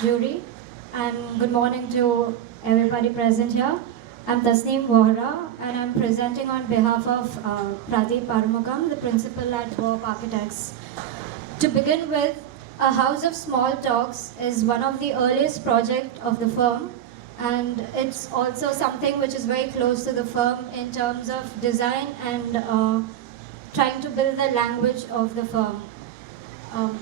jury, and good morning to everybody present here. I'm Tasneem Vohra, and I'm presenting on behalf of Pradeep Arumugam, the principal at Boab Architects. To begin with, A House of Small Talks is one of the earliest projects of the firm, and it's also something which is very close to the firm in terms of design and trying to build the language of the firm. Um,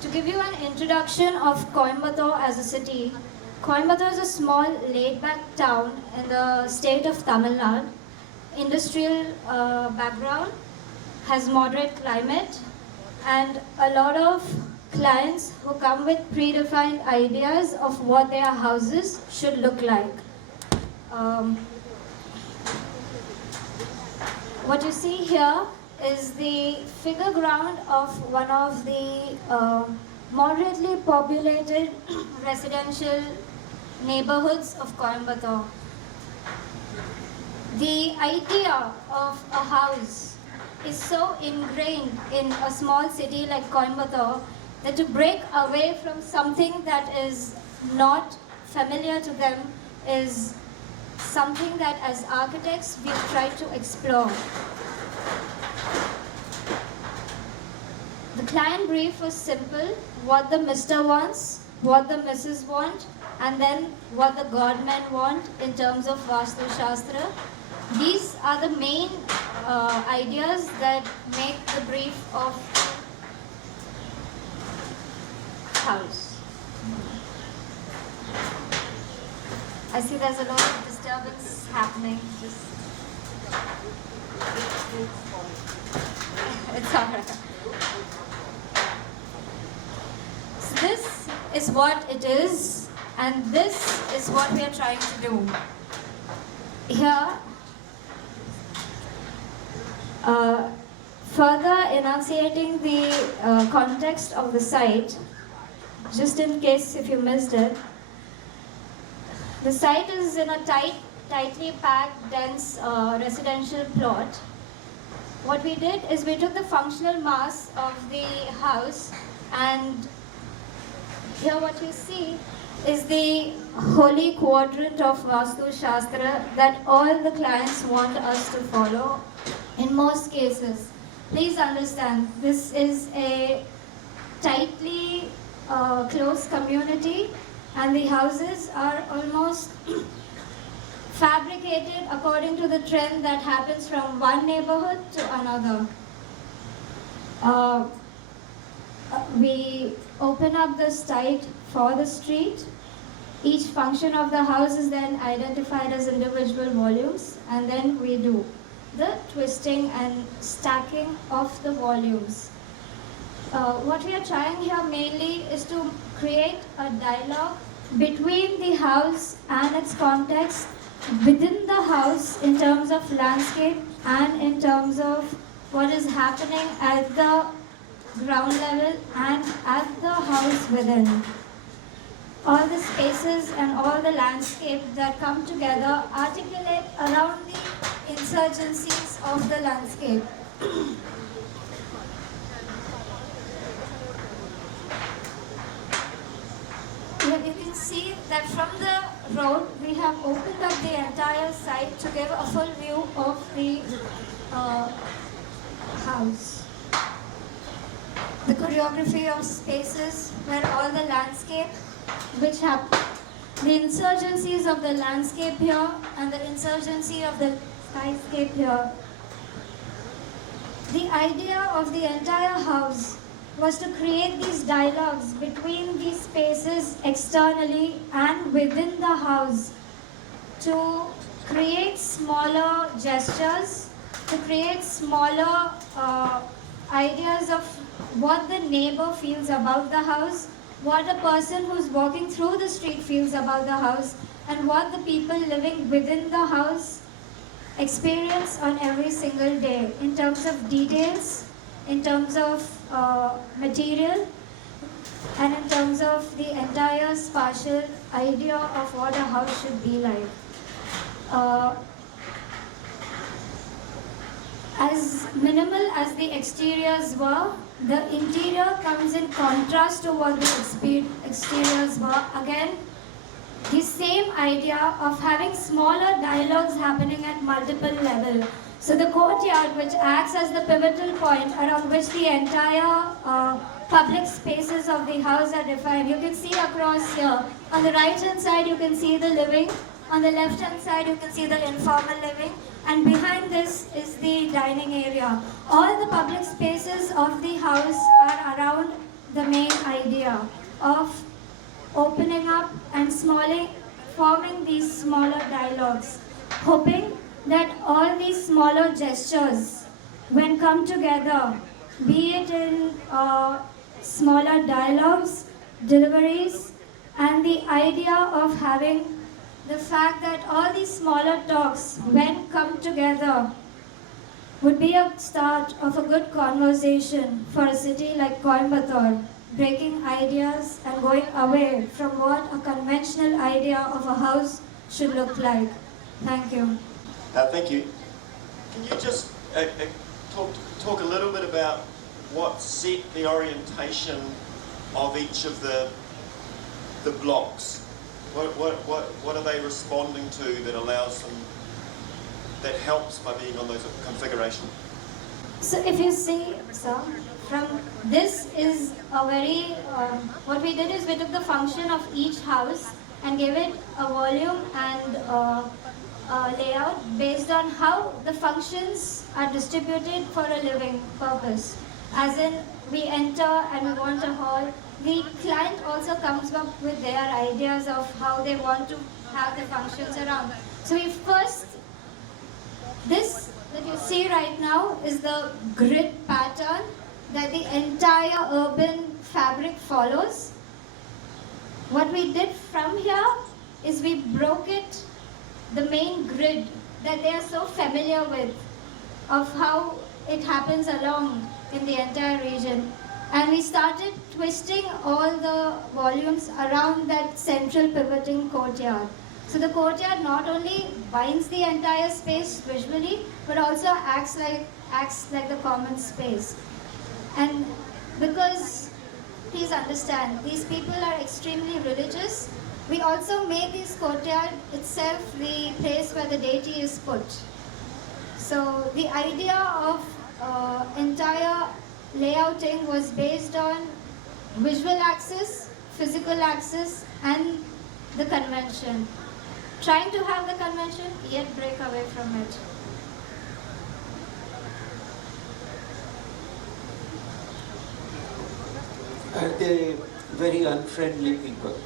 to give you an introduction of Coimbatore as a city, Coimbatore is a small laid-back town in the state of Tamil Nadu. Industrial background, has moderate climate, and a lot of clients who come with predefined ideas of what their houses should look like. What you see here is the figure ground of one of the moderately populated residential neighborhoods of Coimbatore. The idea of a house is so ingrained in a small city like Coimbatore that to break away from something that is not familiar to them is something that as architects we've tried to explore. The client brief was simple: what the Mr. wants, what the Mrs. want, and then what the godmen want in terms of Vastu Shastra. These are the main ideas that make the brief of house. I see there's a lot of disturbance happening. It's alright. So this is what it is, and this is what we are trying to do. Here, further enunciating the context of the site, just in case if you missed it, the site is in a tightly packed, dense residential plot. What we did is we took the functional mass of the house, and here what you see is the holy quadrant of Vastu Shastra that all the clients want us to follow in most cases. Please understand, this is a tightly close community, and the houses are almost fabricated according to the trend that happens from one neighborhood to another. We open up the site for the street. Each function of the house is then identified as individual volumes, and then we do the twisting and stacking of the volumes. What we are trying here mainly is to create a dialogue between the house and its context, within the house in terms of landscape and in terms of what is happening at the ground level and at the house within. All the spaces and all the landscape that come together articulate around the insurgencies of the landscape. Here you can see that from the road we have opened up the entire site to give a full view of the house. The choreography of spaces where all the landscape which happen, the insurgencies of the landscape here and the insurgency of the skyscape here. The idea of the entire house was to create these dialogues between these spaces externally and within the house, to create smaller gestures, to create smaller ideas of what the neighbor feels about the house, what a person who's walking through the street feels about the house, and what the people living within the house experience on every single day in terms of details, in terms of material, and in terms of the entire spatial idea of what a house should be like. As minimal as the exteriors were, the interior comes in contrast to what the exteriors were. Again, the same idea of having smaller dialogues happening at multiple levels. So the courtyard, which acts as the pivotal point around which the entire public spaces of the house are defined. You can see across here. On the right hand side, you can see the living. On the left hand side, you can see the informal living. And behind this is the dining area. All the public spaces of the house are around the main idea of opening up and forming these smaller dialogues, hoping that all these smaller gestures, when come together, be it in smaller dialogues, deliveries, and the idea of having the fact that all these smaller talks, when come together, would be a start of a good conversation for a city like Coimbatore, breaking ideas and going away from what a conventional idea of a house should look like. Thank you. Thank you. Can you just talk a little bit about what set the orientation of each of the blocks? What are they responding to that allows them, that helps by being on those configuration? So if you see, sir, from this is a very, what we did is we took the function of each house and gave it a volume and layout based on how the functions are distributed for a living purpose. As in, we enter and we want a hall. The client also comes up with their ideas of how they want to have the functions around. So we first, this that you see right now is the grid pattern that the entire urban fabric follows. What we did from here is we broke it, the main grid that they are so familiar with, of how it happens along in the entire region. And we started twisting all the volumes around that central pivoting courtyard. So the courtyard not only binds the entire space visually, but also acts like the common space. And because, please understand, these people are extremely religious, we also made this courtyard itself the place where the deity is put. So the idea of entire layouting was based on visual access, physical access, and the convention. Trying to have the convention, yet break away from it. Are they very unfriendly people?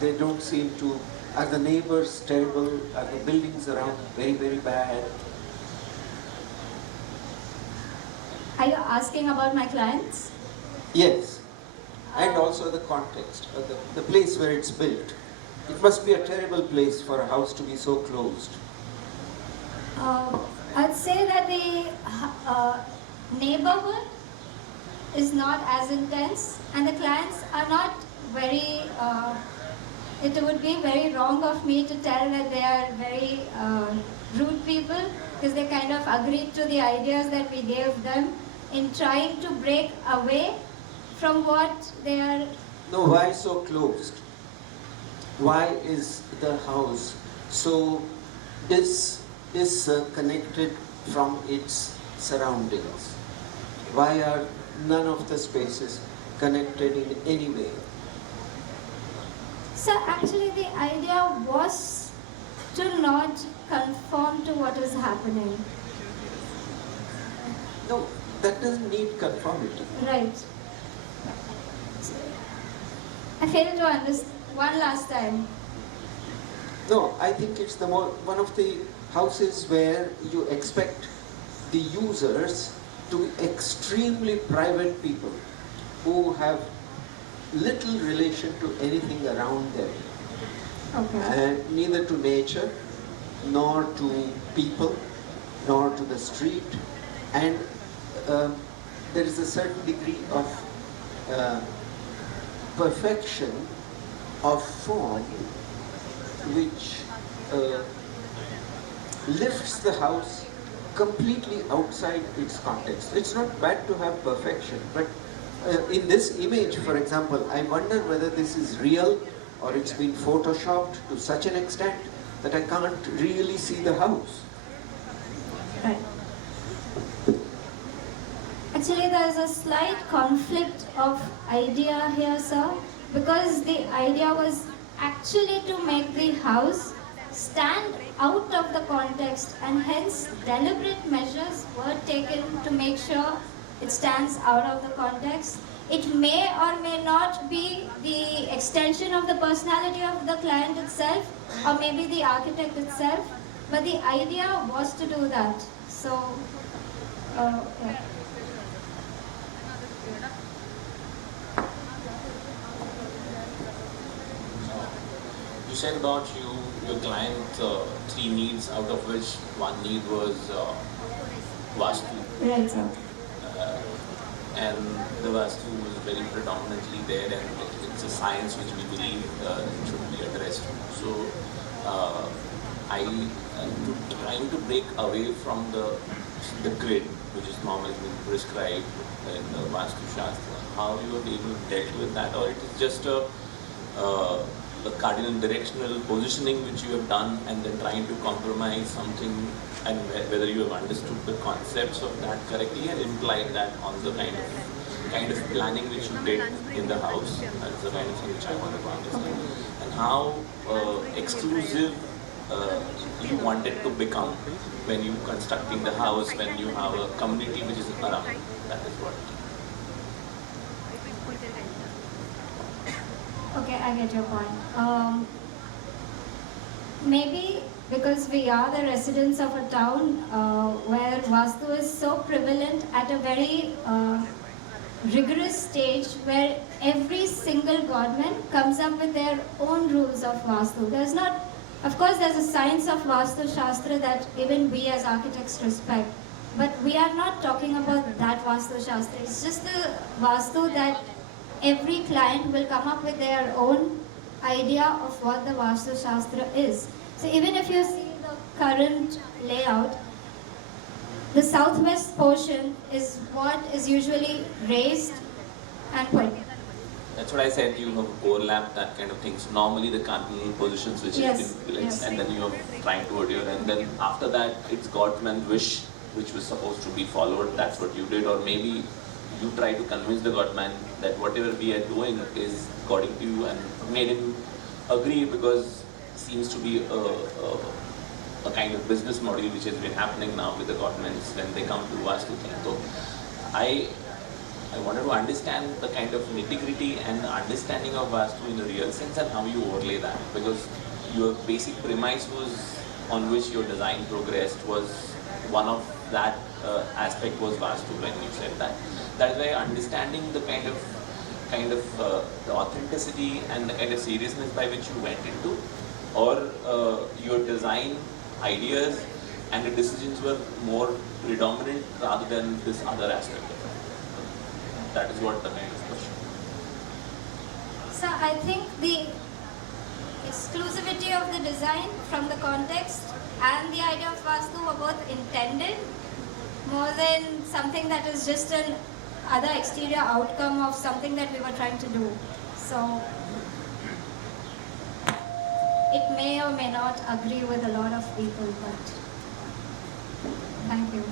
They don't seem to. Are the neighbors terrible? Are the buildings around very, very bad? Are you asking about my clients? Yes. And also the context, the place where it's built. It must be a terrible place for a house to be so closed. I'd say that the neighborhood is not as intense, and the clients are not very, it would be very wrong of me to tell that they are very rude people, because they kind of agreed to the ideas that we gave them in trying to break away from what they are. No, why so closed? Why is the house so disconnected from its surroundings? Why are none of the spaces connected in any way? So actually the idea was to not conform to what is happening. No, that doesn't need conformity. Right. I failed to understand one last time. No, I think it's one of the houses where you expect the users to be extremely private people who have little relation to anything around them. Okay. And neither to nature, nor to people, nor to the street. And there is a certain degree of perfection of form which lifts the house completely outside its context. It's not bad to have perfection, but in this image, for example, I wonder whether this is real or it's been photoshopped to such an extent that I can't really see the house. Right. Actually, there is a slight conflict of idea here, sir, because the idea was actually to make the house stand out of the context, and hence deliberate measures were taken to make sure it stands out of the context. It may or may not be the extension of the personality of the client itself, or maybe the architect itself, but the idea was to do that. So, yeah. You said about your client, three needs, out of which one need was Vastu. Right, sir. And the Vastu was very predominantly there, and it's a science which we believe should be addressed. So I'm trying to break away from the grid, which is normally prescribed in the Vastu Shastra. How you are able to deal with that, or it is just a cardinal directional positioning which you have done, and then trying to compromise something, and whether you have understood the concepts of that correctly and implied that on the kind of planning which you did in the house. That's the kind of thing which I wanted to understand. And how exclusive you wanted to become when you constructing the house, when you have a community which is around. That is what. Okay, I get your point. Maybe because we are the residents of a town where Vastu is so prevalent at a very rigorous stage, where every single government comes up with their own rules of Vastu. There's not, of course, there's a science of Vastu Shastra that even we as architects respect, but we are not talking about that Vastu Shastra. It's just the Vastu that every client will come up with their own idea of what the Vastu Shastra is. So even if you see the current layout, the southwest portion is what is usually raised and put. That's what I said, you have overlapped that kind of things. Normally the cardinal positions which have Yes, been placed, yes. and then you are trying to adhere, and then after that it's Godman's wish which was supposed to be followed. That's what you did, or maybe you try to convince the Godman that whatever we are doing is according to you, and made him agree, because seems to be a kind of business model which has been happening now with the Godmans when they come to Vastu thing. So I wanted to understand the kind of nitty-gritty and understanding of Vastu in the real sense, and how you overlay that, because your basic premise was on which your design progressed was one of that aspect was Vastu when you said that. That is why understanding the kind of the authenticity and the kind of seriousness by which you went into, or your design ideas and the decisions were more predominant rather than this other aspect of it. That is what the kind of question. So I think the exclusivity of the design from the context and the idea of Vastu were both intended more than something that is just an other exterior outcome of something that we were trying to do. So it may or may not agree with a lot of people, but thank you.